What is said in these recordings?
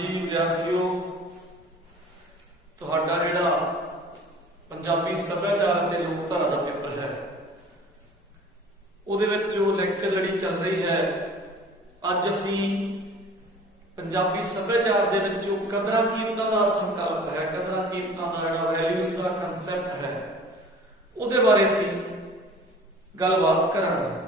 जी विद्यार्थियों, तुहाडा जिहड़ा पंजाबी सभ्याचार ते लोकधारा दा पेपर है उहदे विच जो लैक्चर लड़ी चल रही है, अज असीं पंजाबी सभ्याचार दे विचों कदरां कीमतां दा संकल्प है, कदरां कीमतां दा जिहड़ा वैल्यूज दा कंसैप्ट है उहदे बारे असीं गलबात करांगे।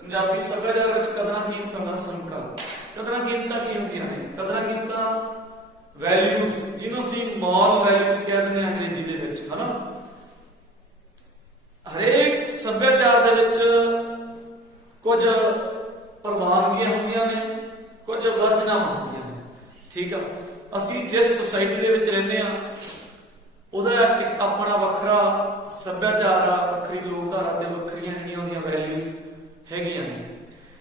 पंजाबी सभ्याचार विच कदरां कीमतां दा संकल्प। कदरां कीमतां की होंदियां ने? कदरां कीमतां वैल्यूज जिन्हों असीं मॉरल वैल्यूज कह दिंदे हां अंग्रेजी दे विच, है ना। हरेक सभ्याचार दे विच कुछ प्रवानगियां होंदियां ने, कुछ वर्जनावां होंदियां ने, ठीक है। असीं जिस सोसाइटी दे विच रहिंदे हां ਉਹਦਾ ਇੱਕ ਆਪਣਾ ਵੱਖਰਾ ਸੱਭਿਆਚਾਰ ਆ, ਵੱਖਰੀ ਲੋਕਧਾਰਾ ਤੇ ਵੱਖਰੀਆਂ ਜਿਹੜੀਆਂ ਉਹਦੀਆਂ ਵੈਲਿਊਜ਼ ਹੈਗੀਆਂ ਨੇ।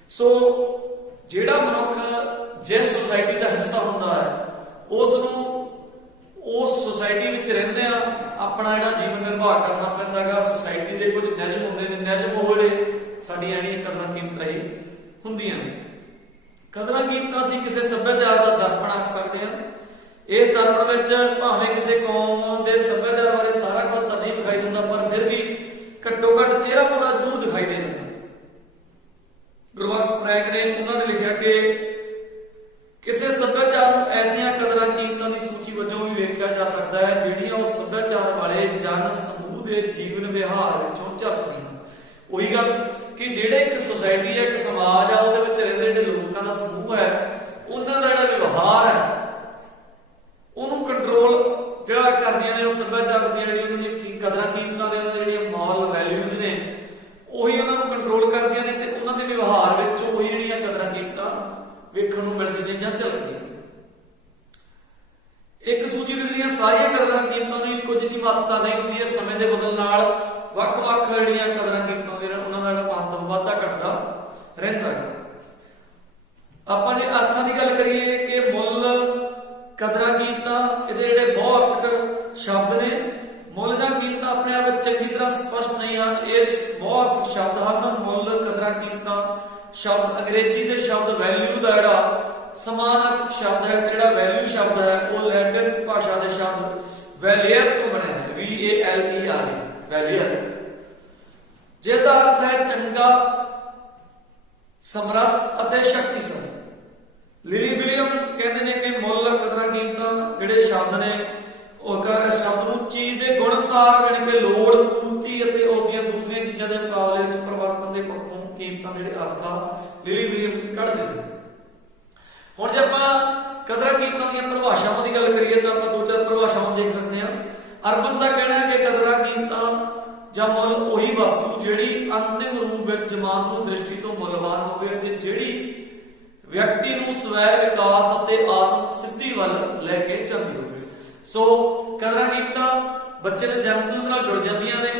ਸੋ ਜਿਹੜਾ ਮਨੁੱਖ ਜਿਸ ਸੋਸਾਇਟੀ ਦਾ ਹਿੱਸਾ ਹੁੰਦਾ ਹੈ ਉਸ ਨੂੰ ਉਸ ਸੋਸਾਇਟੀ ਵਿੱਚ ਰਹਿੰਦੇ ਆ ਆਪਣਾ ਜਿਹੜਾ ਜੀਵਨ ਨਿਰਵਾਹ ਕਰਨਾ ਪੈਂਦਾ ਹੈਗਾ। ਸੋਸਾਇਟੀ ਦੇ ਕੁਝ ਨਿਯਮ ਹੁੰਦੇ ਨੇ, ਨਿਯਮ ਉਹ ਜਿਹੜੇ ਸਾਡੀਆਂ ਜਿਹੜੀਆਂ ਕਦਰਾਂ ਕੀਮਤਾਂ ਹੀ ਹੁੰਦੀਆਂ ਨੇ। ਕਦਰਾਂ ਕੀਮਤਾਂ ਅਸੀਂ ਕਿਸੇ ਸੱਭਿਆਚਾਰ ਦਾ ਦਰਪਣ ਆਖ ਸਕਦੇ ਹਾਂ। इस दर्पण विच भावें किसी कौम के सभ्याचार बारे सारा कुछ तो नहीं दिखाई देता, पर फिर भी घट्टो घट चेहरा पूरा जरूर दिखाई दे जाता। गुरबख्श प्रैग ने उन्होंने लिखा कि किसी सभ्याचार में ऐसिया कदरां कीमतां की सूची वजों भी वेख्या जा सकता है जिहड़ियां उस सभ्याचार वाले जन समूह के जीवन विहार विचों झलकदियां। ਉਹੀ ਗੱਲ कि ਜਿਹੜੇ एक सोसाइटी है, एक समाज है, ਉਹਦੇ ਵਿੱਚ ਰਹਿੰਦੇ ਜਿਹੜੇ ਲੋਕਾਂ ਦਾ ਸਮੂਹ है, ਉਹਨਾਂ ਦਾ ਜਿਹੜਾ ਵਿਵਹਾਰ ਹੈ ਉਹਨੂੰ ਕੰਟਰੋਲ ਜਿਹੜਾ ਕਰਦੀਆਂ ਨੇ ਉਹ ਸੱਭਿਆਚਾਰ ਦੀਆਂ ਜਿਹੜੀਆਂ ਕੀ ਕਦਰਾਂ ਕੀਮਤਾਂ ਨੇ, ਉਹਨਾਂ ਦੀਆਂ ਜਿਹੜੀਆਂ ਮੋਰਲ ਵੈਲਿਊਜ਼ ਨੇ ਉਹੀ ਉਹਨਾਂ ਨੂੰ ਕੰਟਰੋਲ ਕਰਦੀਆਂ ਨੇ ਤੇ ਉਹਨਾਂ ਦੇ ਵਿਵਹਾਰ ਵਿੱਚ ਉਹੀ ਜਿਹੜੀਆਂ ਕਦਰਾਂ ਕੀਮਤਾਂ ਵੇਖਣ ਨੂੰ ਮਿਲਦੀਆਂ ਨੇ ਜਾਂ ਝਲਕਦੀਆਂ। ਇੱਕ ਸੂਚੀ ਵਿੱਚ ਜਿਹੜੀਆਂ ਸਾਰੀਆਂ ਕਦਰਾਂ ਕੀਮਤਾਂ ਨੂੰ ਇੱਕੋ ਜਿਹੀ ਮਹੱਤਤਾ ਨਹੀਂ ਹੁੰਦੀ ਹੈ। ਸਮੇਂ ਦੇ ਬਦਲ ਨਾਲ ਵੱਖ-ਵੱਖ ਜਿਹੜੀਆਂ ਕਦਰਾਂ ਕੀਮਤਾਂ ਦੇ ਉਹਨਾਂ ਦਾ ਜਿਹੜਾ ਮਹੱਤਵ ਵਾਧਾ ਘਟਦਾ ਰਹਿੰਦਾ ਹੈ। ਆਪਾਂ ਜੇ ਅਰਥਾਂ ਦੀ ਗੱਲ ਕਰੀਏ ਕਿ ਮੁੱਲ ਕਦਰਾਂ ਕੀਮਤਾਂ ਇਹਦੇ ਜਿਹੜੇ ਬਹੁ ਅਰਥਕ ਸ਼ਬਦ ਨੇ। ਮੁੱਲ ਜਾਂ ਕੀਮਤਾਂ ਆਪਣੇ ਆਪ ਵਿੱਚ ਚੰਗੀ ਤਰ੍ਹਾਂ ਸਪਸ਼ਟ ਨਹੀਂ ਹਨ। ਇਸ ਬਹੁ ਅਰਥਕ ਸ਼ਬਦ ਹਨ। ਮੁੱਲ, ਕਦਰਾਂ ਕੀਮਤਾਂ ਸ਼ਬਦ ਅੰਗਰੇਜ਼ੀ ਦੇ ਸ਼ਬਦ ਵੈਲਿਊ ਦਾ ਜਿਹੜਾ ਸਮਾਨ ਅਰਥਕ ਸ਼ਬਦ ਹੈ, ਜਿਹੜਾ ਵੈਲਿਊ ਸ਼ਬਦ ਹੈ ਉਹ ਲੈਟਿਨ ਭਾਸ਼ਾ ਦੇ ਸ਼ਬਦ ਵੈਲੀਅਰ ਤੋਂ ਬਣਿਆ ਹੈ, VALER, ਵੈਲੀਅਰ, ਜਿਹਦਾ ਅਰਥ ਹੈ ਚੰਗਾ, ਸਮਰੱਥ ਅਤੇ ਸ਼ਕਤੀਸ਼ਾਲੀ। ਲਿਲੀ ਵਿਲੀਅਮ ਕਹਿੰਦੇ ਨੇ ਕਿ ਮੁੱਲ, ਕਦਰਾਂ ਕੀਮਤਾਂ ਜਿਹੜੇ ਸ਼ਬਦ ਨੇ ਉਹ ਸ਼ਬਦ ਨੂੰ ਚੀਜ਼ ਦੇ ਗੁਣ ਅਨੁਸਾਰ ਯਾਨੀ ਕਿ ਲੋੜ, ਪੂਰਤੀ ਅਤੇ ਉਹਦੀਆਂ ਦੂਸਰੀਆਂ ਚੀਜ਼ਾਂ ਦੇ ਮੁਕਾਬਲੇ ਵਿੱਚ ਪਰਿਵਰਤਨ ਦੇ ਪੱਖੋਂ ਕੀਮਤਾਂ ਜਿਹੜੇ ਅਰਥ ਆ ਲਿਲੀ ਵਿਲੀਅਮ ਕੱਢਦੇ ਨੇ। ਹੁਣ ਜੇ ਆਪਾਂ ਕਦਰਾਂ ਕੀਮਤਾਂ ਦੀਆਂ ਪਰਿਭਾਸ਼ਾਵਾਂ ਦੀ ਗੱਲ ਕਰੀਏ ਤਾਂ ਆਪਾਂ ਦੋ ਚਾਰ ਪਰਿਭਾਸ਼ਾਵਾਂ ਦੇਖ ਸਕਦੇ ਹਾਂ। ਅਰਬਨ ਦਾ ਕਹਿਣਾ ਹੈ ਕਿ ਕਦਰਾਂ ਕੀਮਤਾਂ ਜਾਂ ਮੁੱਲ ਉਹੀ ਵਸਤੂ ਜਿਹੜੀ ਅੰਤਿਮ ਰੂਪ ਵਿੱਚ ਜਮਾਂਦਰੂ ਦ੍ਰਿਸ਼ਟੀ ਤੋਂ ਮੁੱਲਵਾਨ ਹੋਵੇ ਅਤੇ ਜਿਹੜੀ ਵਿਅਕਤੀ ਨੂੰ ਸਵੈ ਵਿਕਾਸ ਅਤੇ ਆਤਮ ਸਿੱਧੀ ਵੱਲ ਲੈ ਕੇ ਚੱਲਦੀ ਹੋਵੇ। ਸੋ ਕਦਰਾਂ ਕੀਮਤਾਂ ਬੱਚੇ ਦੇ ਜਨਮ ਤੋਂ ਨਾਲ ਜੁੜ ਜਾਂਦੀਆਂ ਨੇ।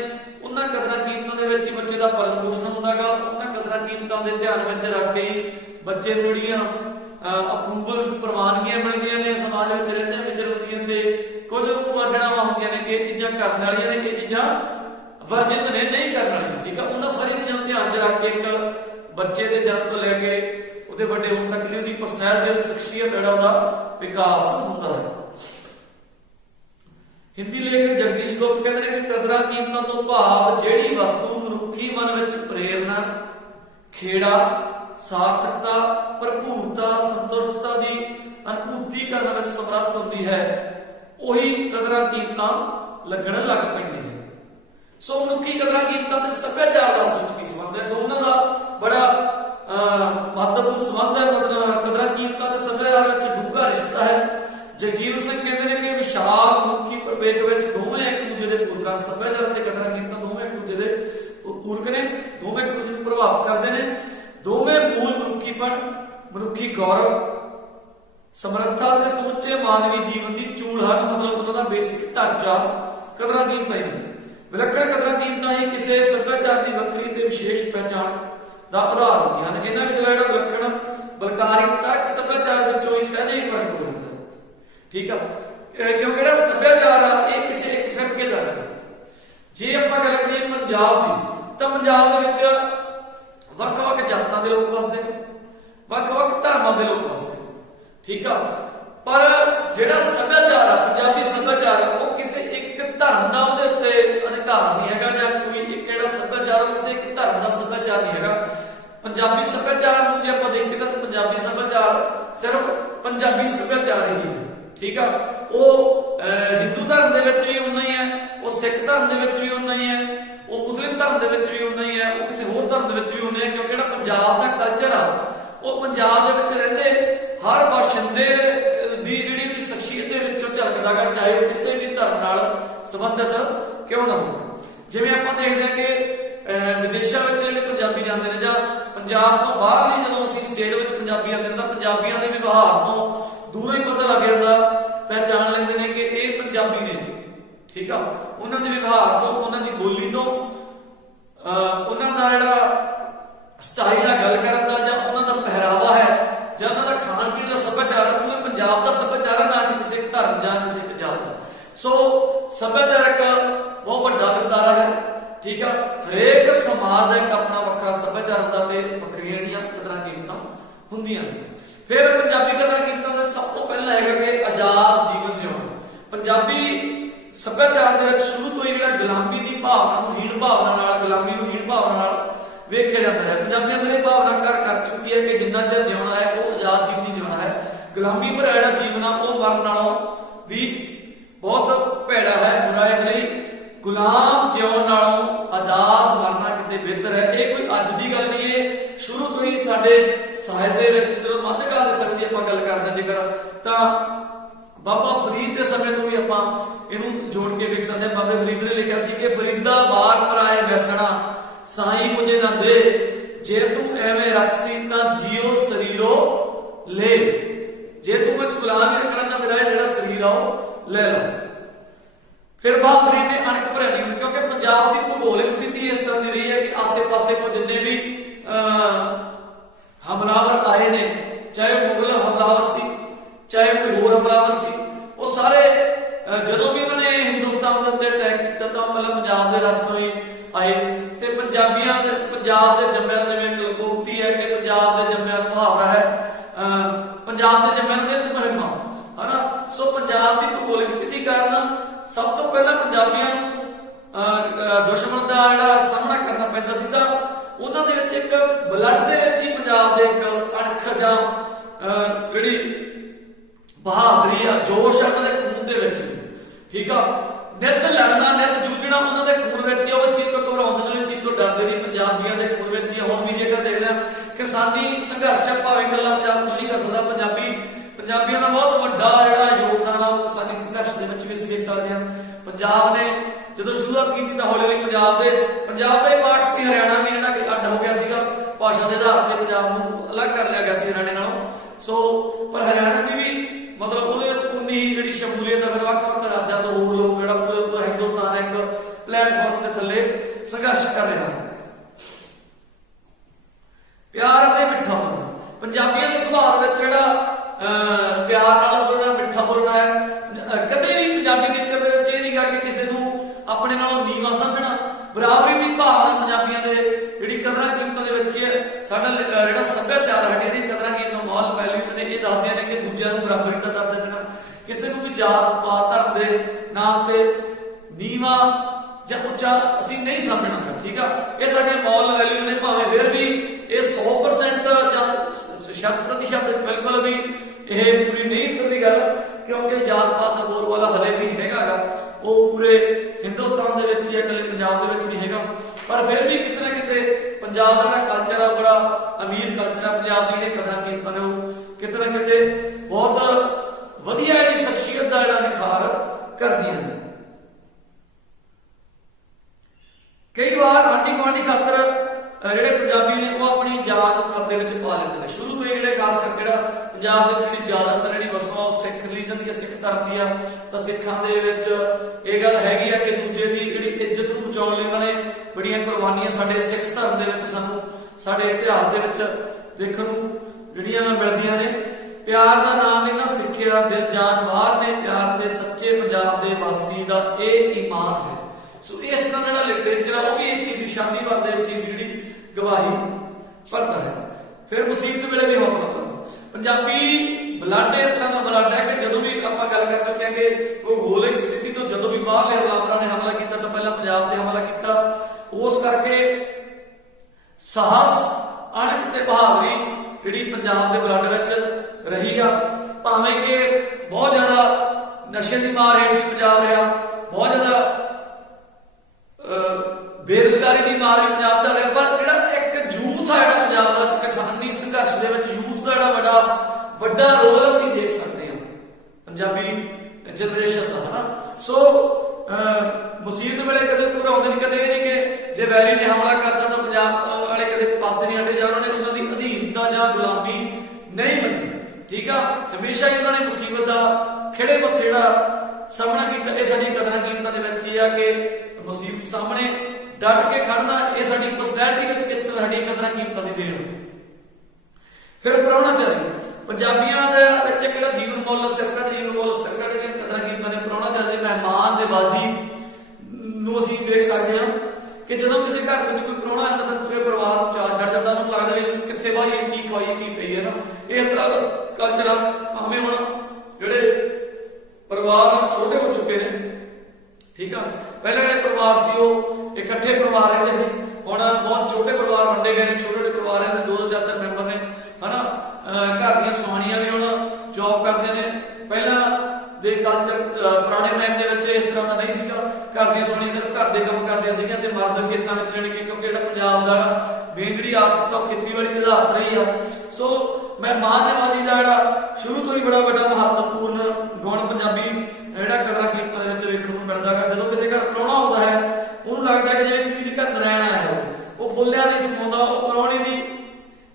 ਉਹਨਾਂ ਕਦਰਾਂ ਕੀਮਤਾਂ ਦੇ ਵਿੱਚ ਹੀ ਬੱਚੇ ਦਾ ਪਾਲਣ ਪੋਸ਼ਣ ਹੁੰਦਾ ਗਾ। ਉਹਨਾਂ ਕਦਰਾਂ ਕੀਮਤਾਂ ਦੇ ਧਿਆਨ ਵਿੱਚ ਰੱਖ ਕੇ ਹੀ ਬੱਚੇ ਨੂੰ ਜਿਹੜੀਆਂ ਅਪਰੂਵਲਸ, ਪ੍ਰਵਾਨਗੀਆਂ ਮਿਲਦੀਆਂ ਨੇ, ਸਮਾਜ ਵਿੱਚ ਰਹਿੰਦੇ ਵਿਚਰਦੀਆਂ ਤੇ ਕੁਝ ਨੂੰ ਵਰਜਣਾਵਾਂ ਹੁੰਦੀਆਂ ਨੇ ਕਿ ਇਹ ਚੀਜ਼ਾਂ ਕਰਨ ਵਾਲੀਆਂ ਨੇ, ਇਹ ਚੀਜ਼ਾਂ ਵਰਜਿਤ ਨੇ, ਨਹੀਂ ਕਰਨ ਵਾਲੀਆਂ, ਠੀਕ ਆ। ਉਹਨਾਂ ਸਾਰੀਆਂ ਚੀਜ਼ਾਂ ਨੂੰ ਧਿਆਨ 'ਚ ਰੱਖ ਕੇ ਇੱਕ ਬੱਚੇ ਦੇ ਜਨਮ ਤੋਂ ਲੈ ਕੇ ਉਹਦੇ ਵੱਡੇ ਹੋਣ ਤੱਕ ਲਈ ਉਹਦੀ ਪਰਸਨੈਲਿਟੀ, ਸ਼ਖਸੀਅਤ ਜਿਹੜਾ ਉਹਦਾ ਵਿਕਾਸ ਹੁੰਦਾ ਹੈ। ਹਿੰਦੀ ਲੇਖਕ ਜਗਦੀਸ਼ ਗੁਪਤ ਕਹਿੰਦੇ ਨੇ ਕਿ ਕਦਰਾਂ ਕੀਮਤਾਂ ਤੋਂ ਭਾਵ ਜਿਹੜੀ ਵਸਤੂ ਮਨੁੱਖੀ ਮਨ ਵਿੱਚ ਪ੍ਰੇਰਨਾ, ਖੇੜਾ, ਸਾਰਥਕਤਾ, ਭਰਪੂਰਤਾ, ਸੰਤੁਸ਼ਟਤਾ ਦੀ ਅਨੁਭੂਤੀ ਕਰਨ ਵਿੱਚ ਸਮਰੱਥ ਹੁੰਦੀ ਹੈ ਉਹੀ ਕਦਰਾਂ ਕੀਮਤਾਂ ਲੱਗਣ ਲੱਗ ਪੈਂਦੀ ਹੈ। ਸੋ ਮਨੁੱਖੀ ਕਦਰਾਂ ਕੀਮਤਾਂ ਤੇ ਸੱਭਿਆਚਾਰ ਦਾ ਸੋਚ ਕੀ ਸੰਬੰਧ ਹੈ? ਦੋਨਾਂ ਦਾ ਬੜਾ ਮਹੱਤਵਪੂਰਨ ਸੰਬੰਧ ਹੈ। ਮਤਲਬ ਕਦਰਾਂ ਕੀਮਤਾਂ ਤੇ ਸੱਭਿਆਚਾਰ ਵਿੱਚ ਡੂੰਘਾ ਰਿਸ਼ਤਾ ਹੈ। ਜਗਜੀਵਨ ਸਿੰਘ ਕਹਿੰਦੇ ਨੇ ਕਿ ਵਿਸ਼ਾਲ ਮਨੁੱਖੀ ਪ੍ਰਵੇਗ ਵਿੱਚ ਦੋਵੇਂ ਇੱਕ ਦੂਜੇ ਦੇ ਪੂਰਕ ਹਨ। ਸੱਭਿਆਚਾਰ ਤੇ ਕਦਰਾਂ ਕੀਮਤਾਂ ਦੋਵੇਂ ਇੱਕ ਦੂਜੇ ਦੇ ਪੂਰਕ ਨੇ, ਦੋਵੇਂ ਇੱਕ ਦੂਜੇ ਨੂੰ ਪ੍ਰਭਾਵਿਤ ਕਰਦੇ ਨੇ। ਦੋਵੇਂ ਮੂਲ ਮਨੁੱਖੀਪਣ, ਮਨੁੱਖੀ ਗੌਰਵ, ਸਮਰੱਥਾ ਤੇ ਸਮੁੱਚੇ ਮਾਨਵੀ ਜੀਵਨ ਦੀ ਚੂਲ ਹਨ। ਮਤਲਬ ਉਹਨਾਂ ਦਾ ਬੇਸਿਕ ਢਾਂਚਾ ਕਦਰਾਂ ਕੀਮਤਾਂ ਹੀ ਨੇ। ਵਿਲੱਖਣ ਕਦਰਾਂ ਕੀਮਤਾਂ ਹੀ ਕਿਸੇ ਸੱਭਿਆਚਾਰ ਦੀ ਵੱਖਰੀ ਤੇ ਵਿਸ਼ੇਸ਼ ਪਹਿਚਾਣ ਦਾ ਆਧਾਰ ਹੁੰਦੀਆਂ ਹਨ। ਇਹਨਾਂ ਵਿੱਚ ਜਿਹੜਾ ਵਿਲੱਖਣ ਬਲਕਾਰੀ ਤਰਕ ਸੱਭਿਆਚਾਰ ਵਿੱਚੋਂ ਹੀ ਸਹਿਜੇ ਹੀ ਪ੍ਰਗਟ ਹੋ ਜਾਂਦਾ ਹੈ। ਠੀਕ ਆ, ਕਿਉਂਕਿ ਜਿਹੜਾ ਸੱਭਿਆਚਾਰ ਆ ਇਹ ਕਿਸੇ ਇੱਕ ਫਿਰਕੇ ਦਾ ਹੈ। ਜੇ ਆਪਾਂ ਗੱਲ ਕਰੀਏ ਪੰਜਾਬ ਦੀ, ਤਾਂ ਪੰਜਾਬ ਦੇ ਵਿੱਚ ਵੱਖ-ਵੱਖ ਜਾਤਾਂ ਦੇ ਲੋਕ ਵਸਦੇ ਨੇ, ਵੱਖ-ਵੱਖ ਧਰਮਾਂ ਦੇ ਲੋਕ ਵਸਦੇ ਨੇ। ਠੀਕ ਆ, ਪਰ ਜਿਹੜਾ ਸੱਭਿਆਚਾਰ ਆ, ਪੰਜਾਬੀ ਸੱਭਿਆਚਾਰ ਆ, ਉਹ ਕਿਸੇ ਇੱਕ ਧਰਮ ਦਾ ਉਹਦੇ ਉੱਤੇ ਅਧਿਕਾਰ ਨਹੀਂ ਹੈਗਾ, ਜਾਂ ਕੋਈ ਇੱਕ ਜਿਹੜਾ ਸੱਭਿਆਚਾਰ ਕਿਸੇ ਇੱਕ ਧਰਮ ਦਾ ਸੱਭਿਆਚਾਰ ਨਹੀਂ ਹੈਗਾ। ਪੰਜਾਬੀ ਸੱਭਿਆਚਾਰ ਨੂੰ ਜੇ ਆਪਾਂ ਦੇਖੀਏ ਤਾਂ ਪੰਜਾਬੀ ਸੱਭਿਆਚਾਰ ਸਿਰਫ ਪੰਜਾਬੀ ਸੱਭਿਆਚਾਰ ਹੀ ਹੈ। ਠੀਕ ਆ, ਉਹ ਹਿੰਦੂ ਧਰਮ ਦੇ ਵਿੱਚ ਵੀ ਉਨਾ ਹੀ ਹੈ, ਉਹ ਸਿੱਖ ਧਰਮ ਦੇ ਵਿੱਚ ਵੀ ਉਨਾ ਹੀ ਹੈ, ਉਹ ਮੁਸਲਿਮ ਧਰਮ ਦੇ ਵਿੱਚ ਵੀ ਉਨਾ ਹੀ ਹੈ, ਉਹ ਕਿਸੇ ਹੋਰ ਧਰਮ ਦੇ ਵਿੱਚ ਵੀ ਉਨਾ ਹੀ ਹੈ। ਕਿਉਂਕਿ ਜਿਹੜਾ ਪੰਜਾਬ ਦਾ ਕਲਚਰ ਆ, ਉਹ ਪੰਜਾਬ ਦੇ ਵਿੱਚ ਰਹਿੰਦੇ ਹਰ ਬਾਸ਼ਿੰਦੇ ਦੀ ਜਿਹੜੀ ਉਹਦੀ ਸ਼ਖਸੀਅਤ ਦੇ ਵਿੱਚੋਂ ਝਲਕਦਾ ਗਾ, ਚਾਹੇ ਉਹ ਕਿਸੇ ਵੀ ਧਰਮ ਨਾਲ ਸੰਬੰਧਿਤ ਕਿਉਂ ਨਾ ਹੋਵੇ। ਜਿਵੇਂ ਆਪਾਂ ਦੇਖਦੇ ਹਾਂ ਕਿ ਵਿਦੇਸ਼ਾਂ ਵਿੱਚ ਜਿਹੜੇ ਪੰਜਾਬੀ ਜਾਂਦੇ ਨੇ, ਜਾਂ ਪੰਜਾਬ ਤੋਂ ਬਾਹਰਲੀ ਜਦੋਂ ਅਸੀਂ ਸਟੇਟ ਵਿੱਚ ਪੰਜਾਬੀ ਆਉਂਦੇ ਨੇ, ਤਾਂ ਪੰਜਾਬੀਆਂ ਦੇ ਵਿਵਹਾਰ ਤੋਂ ਦੂਰੋਂ ਹੀ ਪਤਾ ਲੱਗ ਜਾਂਦਾ, ਪਹਿਚਾਣ ਲੈਂਦੇ ਨੇ ਕਿ ਇਹ ਪੰਜਾਬੀ ਨੇ। ਠੀਕ ਆ, ਉਹਨਾਂ ਦੇ ਵਿਵਹਾਰ ਤੋਂ, ਉਹਨਾਂ ਦੀ ਬੋਲੀ ਤੋਂ, ਉਹਨਾਂ ਦਾ ਜਿਹੜਾ ਸਟਾਈਲ ਆ ਗੱਲ ਕਰਨ ਦਾ, ਜਾਂ ਉਹਨਾਂ ਦਾ ਪਹਿਰਾਵਾ ਹੈ, ਜਾਂ ਉਹਨਾਂ ਦਾ ਖਾਣ ਪੀਣ ਦਾ ਸੱਭਿਆਚਾਰ ਹੈ, ਉਹ ਪੰਜਾਬ ਦਾ ਸੱਭਿਆਚਾਰ ਹੈ, ਨਾ ਕਿ ਕਿਸੇ ਧਰਮ ਜਾਂ ਕਿਸੇ ਪੰਜਾਬ ਦਾ। ਸੋ ਸੱਭਿਆਚਾਰ ਇੱਕ ਬਹੁਤ ਵੱਡਾ ਵਿਰਤਾਰਾ ਹੈ। ਠੀਕ ਆ, ਹਰੇਕ ਸਮਾਜ ਦਾ ਇੱਕ ਆਪਣਾ ਵੱਖਰਾ ਸੱਭਿਆਚਾਰ ਹੁੰਦਾ ਤੇ ਵੱਖਰੀਆਂ ਜਿਹੜੀਆਂ ਕਦਰਾਂ ਕੀਮਤਾਂ ਹੁੰਦੀਆਂ ਨੇ। ਫਿਰ ਪੰਜਾਬੀ ਕਦਰਾਂ ਕੀਮਤਾਂ ਦਾ ਸਭ ਤੋਂ ਪਹਿਲਾਂ ਹੈਗਾ ਕਿ ਆਜ਼ਾਦ ਜੀਵਨ ਜਿਉਣਾ। ਪੰਜਾਬੀ ਸੱਭਿਆਚਾਰ ਦੇ ਵਿੱਚ ਸ਼ੁਰੂ ਤੋਂ ਹੀ ਜਿਹੜਾ ਗੁਲਾਮੀ ਦੀ ਭਾਵਨਾ ਨੂੰ ਹੀਣ ਭਾਵਨਾ ਨਾਲ, ਗੁਲਾਮੀ ਨੂੰ ਹੀਣ ਭਾਵਨਾ ਨਾਲ ਵੇਖਿਆ ਜਾਂਦਾ ਹੈ। ਪੰਜਾਬੀਆਂ ਦੇ ਇਹ ਭਾਵਨਾ ਕਰ ਚੁੱਕੀ ਹੈ ਕਿ ਜਿੰਨਾ ਚਿਰ ਜਿਉਣਾ ਹੈ ਉਹ ਆਜ਼ਾਦ ਜੀਵਨ ਹੀ ਜਿਉਣਾ ਹੈ। ਗੁਲਾਮੀ ਭਰਿਆ ਜਿਹੜਾ ਜੀਵਨ ਆ ਉਹ ਮਰਨ ਨਾਲੋਂ ਵੀ ਬਹੁਤ ਭੈੜਾ ਹੈ, ਬੁਰਾ ਹੈ। ਇਸ ਲਈ ਗੁਲਾਮ ਜਿਉਣ ਨਾਲੋਂ ਆਜ਼ਾਦ ਮਰਨਾ ਕਿਤੇ ਬਿਹਤਰ ਹੈ। ਇਹ ਕੋਈ ਅੱਜ ਦੀ ਗੱਲ ਨਹੀਂ, ਇਹ ਸ਼ੁਰੂ ਤੋਂ ਹੀ ਸਾਡੇ ਸਾਹਿਤ ਦੇ ਵਿੱਚ, ਜਦੋਂ ਮੱਧਕਾਲ ਦੇ ਸਮੇਂ ਦੀ ਆਪਾਂ ਗੱਲ ਕਰਦੇ ਹਾਂ ਜੇਕਰ, ਤਾਂ ਬਾਬਾ ਫਰੀਦ ਦੇ ਸਮੇਂ ਤੋਂ ਵੀ ਆਪਾਂ ਇਹਨੂੰ ਜੋੜ ਕੇ ਵੇਖ ਸਕਦੇ ਹਾਂ। ਬਾਬਾ ਫਰੀਦ ਨੇ ਲਿਖਿਆ ਸੀ ਕਿ ਫਰੀਦਾ ਬਾਰ ਪਰਾਏ ਵੈਸਣਾ ਸਾਈਂ ਮੁਝੇ ਨਾ ਦੇ, ਜੇ ਤੂੰ ਐਵੇਂ ਰੱਖਸੀ ਤਾਂ ਜੀਓ ਸਰੀਰੋ ਲੈ। ਜੇ ਤੂੰ ਮੈਨੂੰ ਗੁਲਾਮ ਹੀ ਰੱਖਣਾ ਤਾਂ ਮੇਰਾ ਜਿਹੜਾ ਸਰੀਰ ਆ ਉਹ ਲੈ ਲਾ। ਫਿਰ ਬਾਬਾ ਫਰੀਦ ਦੇ ਅਣਖ ਭਰਿਆ ਜੀਵਨ, ਕਿਉਂਕਿ ਪੰਜਾਬ ਦੀ ਭੂਗੋਲਿਕ ਸਥਿਤੀ ਇਸ ਤਰ੍ਹਾਂ ਦੀ ਰਹੀ ਹੈ ਕਿ ਆਸੇ-ਪਾਸੇ ਤੋਂ ਜਿੰਨੇ ਵੀ ਹਮਲਾਵਰ ਆਏ ਨੇ, ਚਾਹੇ ਮੁਗਲ ਹਮਲਾਵਰ ਸੀ, ਚਾਹੇ ਕੋਈ ਹੋਰ ਹਮਲਾਵਰ ਸੀ, ਉਹ ਸਾਰੇ ਜਦੋਂ ਵੀ ਉਹਨਾਂ ਨੇ ਹਿੰਦੁਸਤਾਨ ਦੇ ਉੱਤੇ ਅਟੈਕ ਕੀਤਾ ਤਾਂ ਮਤਲਬ ਪੰਜਾਬ ਦੇ ਰਸਤੋਂ ਹੀ ਆਏ। ਤੇ ਪੰਜਾਬੀਆਂ ਦੇ, ਪੰਜਾਬ ਦੇ ਜੰਮਿਆਂ, ਜਿਵੇਂ ਇੱਕ ਲੋਕੋਕਤੀ ਹੈ ਕਿ ਪੰਜਾਬ ਦੇ ਜੰਮਿਆਂ ਦਾ ਮੁਹਾਵਰਾ ਹੈ, ਪੰਜਾਬ ਦੇ ਜੰਮਿਆਂ ਨੂੰ ਮੁਹਿੰਮਾਂ, ਹਨਾ। ਸੋ ਪੰਜਾਬ ਦੀ ਭੂਗੋਲਿਕ ਸਥਿਤੀ ਕਾਰਨ ਸਭ ਤੋਂ ਪਹਿਲਾਂ ਪੰਜਾਬੀਆਂ ਨੂੰ ਦੁਸ਼ਮਣ ਦਾ ਜਿਹੜਾ ਸਾਹਮਣਾ ਕਰਨਾ ਪੈਂਦਾ ਸੀ, ਤਾਂ ਉਹਨਾਂ ਦੇ ਵਿੱਚ ਇੱਕ ਬਲੱਡ ਦੇ ਵਿੱਚ ਹੀ ਪੰਜਾਬ ਦੇ ਇੱਕ ਅਣਖ ਜਾਂ ਜਿਹੜੀ ਬਹਾਦਰੀ ਆ, ਜੋਸ਼ ਆ ਉਹਨਾਂ ਦੇ ਖੂਨ ਦੇ ਵਿੱਚ। ਠੀਕ ਆ, ਨਿੱਤ ਲੜਨਾ, ਨਿੱਤ ਜੂਝਣਾ ਉਹਨਾਂ ਦੇ ਖੂਨ ਵਿੱਚ ਹੀ। ਉਹ ਚੀਜ਼ ਤੋਂ ਘਬਰਾਉਂਦੇ ਨੇ, ਚੀਜ਼ ਤੋਂ ਡਰਦੇ ਨਹੀਂ, ਪੰਜਾਬੀਆਂ ਦੇ ਖੂਨ ਵਿੱਚ ਹੀ। ਹੁਣ ਵੀ ਜੇਕਰ ਦੇਖਦੇ ਹਾਂ ਕਿਸਾਨੀ ਸੰਘਰਸ਼, ਭਾਵੇਂ ਇਕੱਲਾ ਪੰਜਾਬ ਕੁਝ ਨਹੀਂ ਕਰ ਸਕਦਾ, ਪੰਜਾਬੀਆਂ ਦਾ ਬਹੁਤ ਵੱਡਾ ਜਿਹੜਾ ਯੋਗਦਾਨ ਆ ਉਹ ਕਿਸਾਨੀ ਸੰਘਰਸ਼ ਦੇ ਵਿੱਚ ਵੀ ਅਸੀਂ ਦੇਖ ਸਕਦੇ ਹਾਂ। ਪੰਜਾਬ ਨੇ ਜਦੋਂ ਸ਼ੁਰੂਆਤ ਕੀਤੀ ਤਾਂ ਹੌਲੀ ਹੌਲੀ ਪੰਜਾਬ ਦਾ ਹੀ ਪਾਰਟ ਸੀ। ਹਰਿਆਣਾ ਵੀ ਜਿਹੜਾ ਕਿ ਅੱਡ ਹੋ ਗਿਆ ਸੀਗਾ, ਭਾਸ਼ਾ ਦੇ ਆਧਾਰ ਤੇ ਪੰਜਾਬ ਨੂੰ ਅਲੱਗ ਕਰ ਲਿਆ ਗਿਆ ਸੀ ਹਰਿਆਣੇ ਨਾਲੋਂ। ਸੋ ਪਰ ਹਰਿਆਣਾ ਦੀ ਵੀ ਮਤਲਬ ਉਹਦੇ ਵਿੱਚ ਉਨੀ ਹੀ ਜਿਹੜੀ ਸ਼ਮੂਲੀਅਤ ਹੈ, ਵੱਖ-ਵੱਖ ਰਾਜਾਂ ਤੋਂ ਹੋਰ ਲੋਕ ਜਿਹੜਾ ਪੂਰਾ ਹਿੰਦੁਸਤਾਨ ਇੱਕ ਪਲੇਟਫਾਰਮ ਦੇ ਥੱਲੇ ਸੰਘਰਸ਼ ਕਰ ਰਿਹਾ ਹੈ। ਪਿਆਰ ਅਤੇ ਮਿੱਠਾ ਬੋਲਣਾ, ਪੰਜਾਬੀਆਂ ਦੇ ਸੁਭਾਅ ਵਿੱਚ ਜਿਹੜਾ ਪਿਆਰ ਨਾਲ ਬੋਲਣਾ, ਮਿੱਠਾ ਬੋਲਣਾ ਹੈ। ਕਦੇ ਵੀ ਪੰਜਾਬੀ ਨੇਚਰ ਦੇ ਵਿੱਚ ਇਹ ਨਹੀਂ ਗਾ ਕਿ ਕਿਸੇ ਨੂੰ ਆਪਣੇ ਨਾਲੋਂ ਨੀਵਾਂ ਸਮਝਣਾ। ਬਰਾਬਰੀ ਦੀ ਭਾਵਨਾ ਪੰਜਾਬੀਆਂ ਦੇ ਜਿਹੜੀ ਕਦਰਾਂ ਕੀਮਤਾਂ ਦੇ ਵਿੱਚ ਹੈ। ਸਾਡਾ ਜਿਹੜਾ ਸੱਭਿਆਚਾਰ ਹੈ, ਇਹਦੀ ਕਦਰਾਂ ਕੀਮਤਾਂ, ਮੌਲ ਵੈਲਿਊਜ਼ ਨੇ, ਇਹ ਦੱਸਦੀਆਂ ਨੇ ਕਿ ਦੂਜਿਆਂ ਨੂੰ ਬਰਾਬਰੀ ਦਾ ਦਰਜਾ ਦੇਣਾ, ਕਿਸੇ ਨੂੰ ਵੀ ਜਾਤ ਪਾਤ ਧਰਮ ਦੇ ਨਾਮ ਤੇ ਨੀਵਾਂ ਜਾਂ ਉੱਚਾ ਅਸੀਂ ਨਹੀਂ ਸਮਝਣਾ। ਠੀਕ ਆ, ਇਹ ਸਾਡੇ ਮੌਲ ਵੈਲਿਊਜ਼ ਨੇ। ਭਾਵੇਂ ਫਿਰ ਵੀ ਇਹ 100% ਜਾਂ 100% ਬਿਲਕੁਲ ਵੀ ਇਹ ਪੂਰੀ ਨਹੀਂ ਕਰਦੀ ਗੱਲ, ਕਿਉਂਕਿ ਜਾਤ ਪਾਤ ਦਾ ਬੋਲਬਾਲਾ ਹਲੇ ਵੀ ਹੈਗਾ ਗਾ, ਉਹ ਪੂਰੇ हिंदुस्तान दे विच या कल्ले पंजाब दे विच नहीं हैगा, पर फिर भी किते ना किते पंजाब दा जिहड़ा कल्चर है बड़ा अमीर कल्चर है। पंजाब दी जिहड़ी कदरां कीमतां ने वो किते ना किते बहुत वधिया जिहड़ी शख्सियत दा जिहड़ा निखार करदियां ने। कई बार आंढी गुआंढी खातर ਜਿਹੜੇ ਪੰਜਾਬੀ ਨੇ ਉਹ ਆਪਣੀ ਜਾਤ ਨੂੰ ਖਤਰੇ ਵਿੱਚ ਪਾ ਲੈਂਦੇ ਨੇ। ਸ਼ੁਰੂ ਤੋਂ ਹੀ ਜਿਹੜੇ ਖਾਸ ਕਰਕੇ ਜਿਹੜਾ ਪੰਜਾਬ ਵਿੱਚ ਜਿਹੜੀ ਜ਼ਿਆਦਾਤਰ ਜਿਹੜੀ ਵਸੋਂ ਉਹ ਸਿੱਖ ਰਿਲੀਜਨ ਦੀ, ਸਿੱਖ ਧਰਮ ਦੀ ਆ, ਤਾਂ ਸਿੱਖਾਂ ਦੇ ਵਿੱਚ ਇਹ ਗੱਲ ਹੈਗੀ ਆ ਕਿ ਦੂਜੇ ਦੀ ਜਿਹੜੀ ਇੱਜ਼ਤ ਨੂੰ ਬਚਾਉਣ ਲਈ ਉਹਨਾਂ ਨੇ ਬੜੀਆਂ ਕੁਰਬਾਨੀਆਂ ਸਾਡੇ ਸਿੱਖ ਧਰਮ ਦੇ ਵਿੱਚ ਸਾਨੂੰ ਸਾਡੇ ਇਤਿਹਾਸ ਦੇ ਵਿੱਚ ਦੇਖਣ ਨੂੰ ਜਿਹੜੀਆਂ ਮਿਲਦੀਆਂ ਨੇ। ਪਿਆਰ ਦਾ ਨਾਮ ਇਹਨਾਂ ਸਿੱਖਿਆ, ਦਿਲ ਜਾਨ ਬਾਹਰ ਨੇ ਪਿਆਰ ਤੇ ਸੱਚੇ ਪੰਜਾਬ ਦੇ ਵਾਸੀ ਦਾ ਇਹ ਈਮਾਨ ਹੈ। ਸੋ ਇਸ ਤਰ੍ਹਾਂ ਜਿਹੜਾ ਲਿਟਰੇਚਰ ਆ ਉਹ ਵੀ ਇਸ ਚੀਜ਼ ਦੀ ਸ਼ਾਨੀ ਬਣਦਾ, ਇਸ ਚੀਜ਼ ਦੀ ਜਿਹੜੀ ਗਵਾਹੀ ਭਰਦਾ ਹੈ। ਫਿਰ ਮੁਸੀਬਤ ਵੇਲੇ ਵੀ ਹੌਸਲਾ ਕਰਦਾ। ਪੰਜਾਬੀ ਬਲੱਡ ਇਸ ਤਰ੍ਹਾਂ ਦਾ ਬਲੱਡ ਹੈ ਕਿ ਜਦੋਂ ਵੀ ਆਪਾਂ ਗੱਲ ਕਰ ਚੁੱਕੇ ਹਾਂ ਕਿ ਭੂਗੋਲਿਕ ਸਥਿਤੀ ਤੋਂ ਜਦੋਂ ਵੀ ਬਾਹਰਲੇ ਹਮਲਾਵਰਾਂ ਨੇ ਹਮਲਾ ਕੀਤਾ ਤਾਂ ਪਹਿਲਾਂ ਪੰਜਾਬ ਤੇ ਹਮਲਾ ਕੀਤਾ। ਉਸ ਕਰਕੇ ਸਾਹਸ, ਅਣਖ ਤੇ ਬਹਾਦਰੀ ਜਿਹੜੀ ਪੰਜਾਬ ਦੇ ਬਲੱਡ ਵਿੱਚ ਰਹੀ ਆ। ਭਾਵੇਂ ਕਿ ਬਹੁਤ ਜ਼ਿਆਦਾ ਨਸ਼ੇ ਦੀ ਮਾਰ ਹੇਠ ਪੰਜਾਬ ਰਿਹਾ, ਬਹੁਤ ਜ਼ਿਆਦਾ ਬੇਰੁਜ਼ਗਾਰੀ ਦੀ ਮਾਰ ਵੀ ਪੰਜਾਬ ਚੱਲ ਰਿਹਾ, ਪਰ ਜਿਹੜਾ ਇੱਕ ਯੂਥ ਆ ਜਿਹੜਾ ਪੰਜਾਬ ਦਾ ਕਿਸਾਨੀ ਸੰਘਰਸ਼ ਦੇ ਵਿੱਚ ਯੂਥ ਦਾ ਜਿਹੜਾ ਵੱਡਾ ਰੋਲ ਅਸੀਂ ਦੇਖ ਸਕਦੇ ਹਾਂ ਪੰਜਾਬੀ ਜਨਰੇਸ਼ਨ ਦਾ, ਹਨਾ। ਸੋ ਮੁਸੀਬਤ ਵੇਲੇ ਕਦੇ ਘਬਰਾਉਂਦੇ ਨਹੀਂ, ਕਦੇ ਇਹ ਨਹੀਂ ਕਿ ਜੇ ਵੈਰੀ ਨੇ ਹਮਲਾ ਕਰਤਾ ਤਾਂ ਪੰਜਾਬ ਵਾਲੇ ਕਦੇ ਪਾਸੇ ਨਹੀਂ ਹਟੇ ਜਾਂ ਉਹਨਾਂ ਨੇ ਉਹਨਾਂ ਦੀ ਅਧੀਨਤਾ ਜਾਂ ਗੁਲਾਮੀ ਨਹੀਂ ਮੰਨੀ। ਠੀਕ ਆ, ਹਮੇਸ਼ਾ ਹੀ ਉਹਨਾਂ ਨੇ ਮੁਸੀਬਤ ਦਾ ਖਿੜੇ ਮੱਥੇ ਜਿਹੜਾ ਸਾਹਮਣਾ ਕੀਤਾ। ਇਹ ਸਾਡੀ ਕਦਰਾਂ ਕੀਮਤਾਂ ਦੇ ਵਿੱਚ ਇਹ ਆ ਕਿ ਮੁਸੀਬਤ ਸਾਹਮਣੇ ਡਟ ਕੇ ਖੜਨਾ, ਇਹ ਸਾਡੀ ਪਰਸਨੈਲਿਟੀ ਵਿੱਚ ਕਿਤੇ ਸਾਡੀ ਕਦਰਾਂ ਕੀਮਤਾਂ ਦੀ ਦੇਣ। ਫਿਰ ਪ੍ਰਾਹੁਣਾਚਾਰੀ ਪੰਜਾਬੀਆਂ ਦੇ ਵਿੱਚ ਕਿਹੜਾ ਜੀਵਨ ਮੁੱਲ ਸਿਰਕਾ ਜੀਵਨ ਮੁੱਲ ਸਿਰਕਾ ਜਿਹੜੀਆਂ ਕਦਰਾਂ ਕੀਮਤਾਂ ਨੇ ਪ੍ਰਾਹੁਣਾਚਾਰੀ ਦੇ ਮਹਿਮਾਨ ਨਿਵਾਜ਼ੀ ਨੂੰ ਅਸੀਂ ਵੇਖ ਸਕਦੇ ਹਾਂ ਕਿ ਜਦੋਂ ਕਿਸੇ ਘਰ ਵਿੱਚ ਕੋਈ ਪ੍ਰਾਹੁਣਾ ਆਉਂਦਾ ਤਾਂ ਪੂਰੇ ਪਰਿਵਾਰ ਨੂੰ ਚਾਅ ਚੜ੍ਹ ਜਾਂਦਾ, ਉਹਨੂੰ ਲੱਗਦਾ ਵੀ ਕਿੱਥੇ ਬਾਈ ਕੀ ਖਵਾਈਏ ਕੀ ਪਈ ਹੈ ਨਾ। ਇਸ ਤਰ੍ਹਾਂ ਦਾ ਕਲਚਰ ਆ। ਭਾਵੇਂ ਹੁਣ ਜਿਹੜੇ ਪਰਿਵਾਰ ਛੋਟੇ ਹੋ ਚੁੱਕੇ ਨੇ, ਠੀਕ ਆ, ਪਹਿਲਾਂ ਜਿਹੜੇ ਪਰਿਵਾਰ ਸੀ ਉਹ ਇਕੱਠੇ ਪਰਿਵਾਰ ਰਹਿੰਦੇ ਸੀ, ਹੁਣ ਬਹੁਤ ਛੋਟੇ ਪਰਿਵਾਰ ਵੰਡੇ ਗਏ ਨੇ। ਛੋਟੇ ਛੋਟੇ ਪਰਿਵਾਰ ਦੇ 2 ਜਾਂ 4 ਮੈਂਬਰ ਨੇ, ਹਨਾ। ਘਰ ਦੀਆਂ ਸਵਾਣੀਆਂ ਵੀ ਹੁਣ ਜੌਬ ਕਰਦੇ ਨੇ। ਪਹਿਲਾਂ ਦੇ ਕਲਚਰ ਪੁਰਾਣੇ ਟਾਈਮ ਦੇ ਵਿੱਚ ਇਸ ਤਰ੍ਹਾਂ ਦਾ ਨਹੀਂ ਸੀਗਾ। ਘਰ ਦੀਆਂ ਸਵਾਣੀਆਂ ਸਿਰਫ ਘਰ ਦੇ ਕੰਮ ਕਰਦੀਆਂ ਸੀਗੀਆਂ ਤੇ ਮਰਦ ਖੇਤਾਂ ਵਿੱਚ ਜਾਣ ਕੇ, ਕਿਉਂਕਿ ਜਿਹੜਾ ਪੰਜਾਬ ਦਾ ਮੇਨ ਜਿਹੜੀ ਆਰਥਿਕਤਾ ਉਹ ਖੇਤੀਬਾੜੀ ਦੇ ਆਧਾਰ ਰਹੀ ਆ। ਸੋ ਮਹਿਮਾਨ ਨਿਵਾਜ਼ੀ ਦਾ ਜਿਹੜਾ ਸ਼ੁਰੂ ਤੋਂ ਹੀ ਬੜਾ ਵੱਡਾ ਮਹੱਤਵਪੂਰਨ ਗੁਣ ਪੰਜਾਬੀ ਜਿਹੜਾ ਕਦਰਾਂ ਕੀਮਤਾਂ ਦੇ ਵਿੱਚ ਵੇਖਣ ਨੂੰ ਮਿਲਦਾ ਹੈ। ਜਦੋਂ ਕਿਸੇ ਘਰ ਪ੍ਰਾਹੁਣਾ ਆਉਂਦਾ ਹੈ ਉਹਨੂੰ ਲੱਗਦਾ ਕਿ ਜਿਵੇਂ ਕੁੜੀ ਦੇ ਘਰ ਨਰਾਇਣ ਆਇਆ ਹੋ, ਉਹ ਫੁੱਲਿਆ ਨਹੀਂ ਸਮਾਉਂਦਾ, ਉਹ ਪ੍ਰਾਹੁਣੇ ਦੀ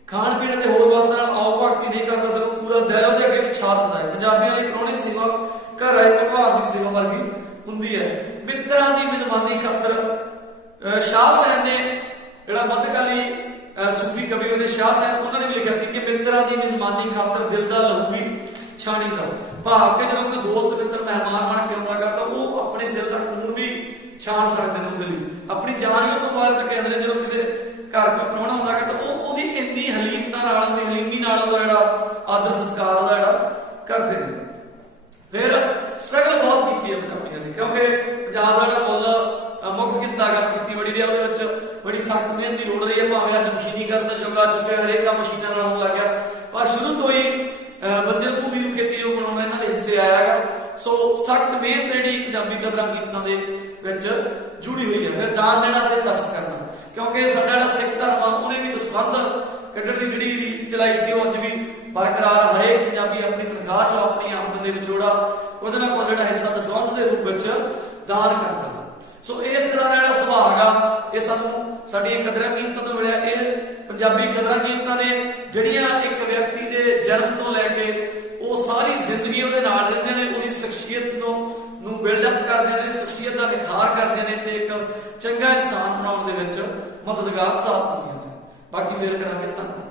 ਖਾਣ ਪੀਣ ਦੇ ਹੋਰ ਵਸਤਾਂ ਨਾਲ ਆਓ ਭਗਤੀ ਨਹੀਂ ਕਰਦਾ, ਸਗੋਂ ਪੂਰਾ ਦਿਲ ਉਹਦੇ ਅੱਗੇ ਵਿਛਾ ਦਿੰਦਾ ਹੈ। ਪੰਜਾਬੀਆਂ ਲਈ ਪ੍ਰਾਹੁਣੇ ਦੀ ਸੇਵਾ ਘਰ ਆਏ ਭਗਵਾਨ ਦੀ ਸੇਵਾ ਵਰਗੀ ਹੁੰਦੀ ਹੈ। ਮਿੱਤਰਾਂ ਦੀ ਮੇਜ਼ਬਾਨੀ ਖਾਤਰ ਸ਼ਾਹ ਹੁਸੈਨ ਨੇ ਜਿਹੜਾ ਮੱਧਕਾਲੀ ਸੂਫੀ ਕਵੀ ਉਹਨੇ ਸ਼ਾਹ ਹੁਸੈਨ, ਉਹਨਾਂ ਨੇ ਵੀ ਲਿਖਿਆ ਸੀ ਕਿ ਮਿੱਤਰਾਂ ਦੀ ਮੇਜ਼ਬਾਨੀ ਖਾਤਰ ਦਿਲ ਦਾ ਲਹੂ ਵੀ ਛਾਣੀ ਦਾ। ਭਾਵ ਕਿ ਜਦੋਂ ਕੋਈ ਦੋਸਤ ਮਿੱਤਰ ਮਹਿਮਾਨ ਬਣ ਕੇ ਆਉਂਦਾ ਤਾਂ ਉਹ ਆਪਣੇ ਦਿਲ ਦਾ ਖੂਨ ਵੀ ਛਾਣ ਸਕਦੇ ਨੇ ਉਹਦੇ ਲਈ। ਆਪਣੀ ਜਾਨ ਤੋਂ ਬਾਅਦ ਤਾਂ ਕਹਿੰਦੇ ਨੇ ਜਦੋਂ ਕਿਸੇ ਘਰ ਕੋਈ ਪ੍ਰਾਹੁਣਾ ਆਉਂਦਾ ਤਾਂ ਉਹ ਉਹਦੀ ਇੰਨੀ ਹਲੀਮਤਾ ਨਾਲ, ਉਹਦੀ ਹਲੀਮੀ ਨਾਲ ਉਹਦਾ ਜਿਹੜਾ ਆਦਰ ਸਤਿਕਾਰ ਉਹਦਾ ਜਿਹੜਾ ਕਰਦੇ ਨੇ। ਫਿਰ ਸਟਰਗਲ ਬਹੁਤ ਕੀਤੀ ਹੈ ਪੰਜਾਬੀਆਂ ਨੇ, ਕਿਉਂਕਿ ਪੰਜਾਬ ਦਾ ਜਿਹੜਾ ਮੁੱਲ ਮੁੱਖ ਕਿੱਤਾ ਹੈਗਾ ਖੇਤੀਬਾੜੀ ਦੇ, ਉਹਦੇ ਵਿੱਚ ਬੜੀ ਸਖਤ ਮਿਹਨਤ ਦੀ ਲੋੜ ਰਹੀ ਹੈ। ਭਾਵੇਂ ਅੱਜ ਮਸ਼ੀਨੀਕਰਨ ਦਾ ਯੁੱਗ ਆ ਚੁੱਕਿਆ, ਹਰੇਕ ਕੰਮ ਮਸ਼ੀਨਾਂ ਨਾਲ ਹੋਣ ਲੱਗ ਗਿਆ, ਪਰ ਸ਼ੁਰੂ ਤੋਂ ਹੀ ਬੰਜਰ ਭੂਮੀ ਨੂੰ ਖੇਤੀਯੋਗ ਬਣਾਉਣਾ ਇਹਨਾਂ ਦੇ ਹਿੱਸੇ ਆਇਆ ਹੈਗਾ। ਸੋ ਸਖਤ ਮਿਹਨਤ ਜਿਹੜੀ ਪੰਜਾਬੀ ਕਦਰਾਂ ਕੀਮਤਾਂ ਦੇ ਵਿੱਚ ਜੁੜੀ ਹੋਈ ਹੈ। ਫਿਰ ਦਾਨ ਦੇਣਾ ਤੇ ਤਰਸ ਕਰਨਾ, ਕਿਉਂਕਿ ਸਾਡਾ ਜਿਹੜਾ ਸਿੱਖ ਧਰਮ ਆ ਉਹਨੇ ਵੀ ਦਸਵੰਧ ਕੱਢਣ ਦੀ ਜਿਹੜੀ ਰੀਤ ਚਲਾਈ ਸੀ ਉਹ ਅੱਜ ਵੀ ਬਰਕਰਾਰ। ਹਰੇਕ ਪੰਜਾਬੀ ਆਪਣੀ ਤਨਖਾਹ ਚੋਂ ਆਪਣੀ ਆਮਦਨ ਦੇ ਵਿੱਚ ਜਿਹੜਾ ਉਹਦੇ ਨਾਲ ਕੋਈ ਜਿਹੜਾ ਹਿੱਸਾ ਦਸਵੰਧ ਦੇ ਰੂਪ ਵਿੱਚ ਦਾਨ ਕਰਦਾ। ਸੋ ਇਸ ਤਰ੍ਹਾਂ ਦਾ ਜਿਹੜਾ ਸੁਭਾਅ ਆ ਇਹ ਸਾਨੂੰ ਸਾਡੀਆਂ ਕਦਰਾਂ ਕੀਮਤਾਂ ਤੋਂ ਮਿਲਿਆ। ਇਹ ਪੰਜਾਬੀ ਕਦਰਾਂ ਕੀਮਤਾਂ ਨੇ ਜਿਹੜੀਆਂ ਇੱਕ ਵਿਅਕਤੀ ਦੇ ਜਨਮ ਤੋਂ ਲੈ ਕੇ ਉਹ ਸਾਰੀ ਜ਼ਿੰਦਗੀ ਉਹਦੇ ਨਾਲ ਰਹਿੰਦੇ ਨੇ, ਉਹਦੀ ਸ਼ਖਸੀਅਤ ਨੂੰ ਬਿਲਡਅਪ ਕਰਦੇ ਨੇ, ਸ਼ਖਸੀਅਤ ਦਾ ਨਿਖਾਰ ਕਰਦੇ ਨੇ ਤੇ ਇੱਕ ਚੰਗਾ ਇਨਸਾਨ ਬਣਾਉਣ ਦੇ ਵਿੱਚ ਮਦਦਗਾਰ ਸਾਬਤ ਹੁੰਦੀਆਂ ਨੇ। ਬਾਕੀ ਫੇਰ ਕਰਾਂਗੇ। ਧੰਨਵਾਦ।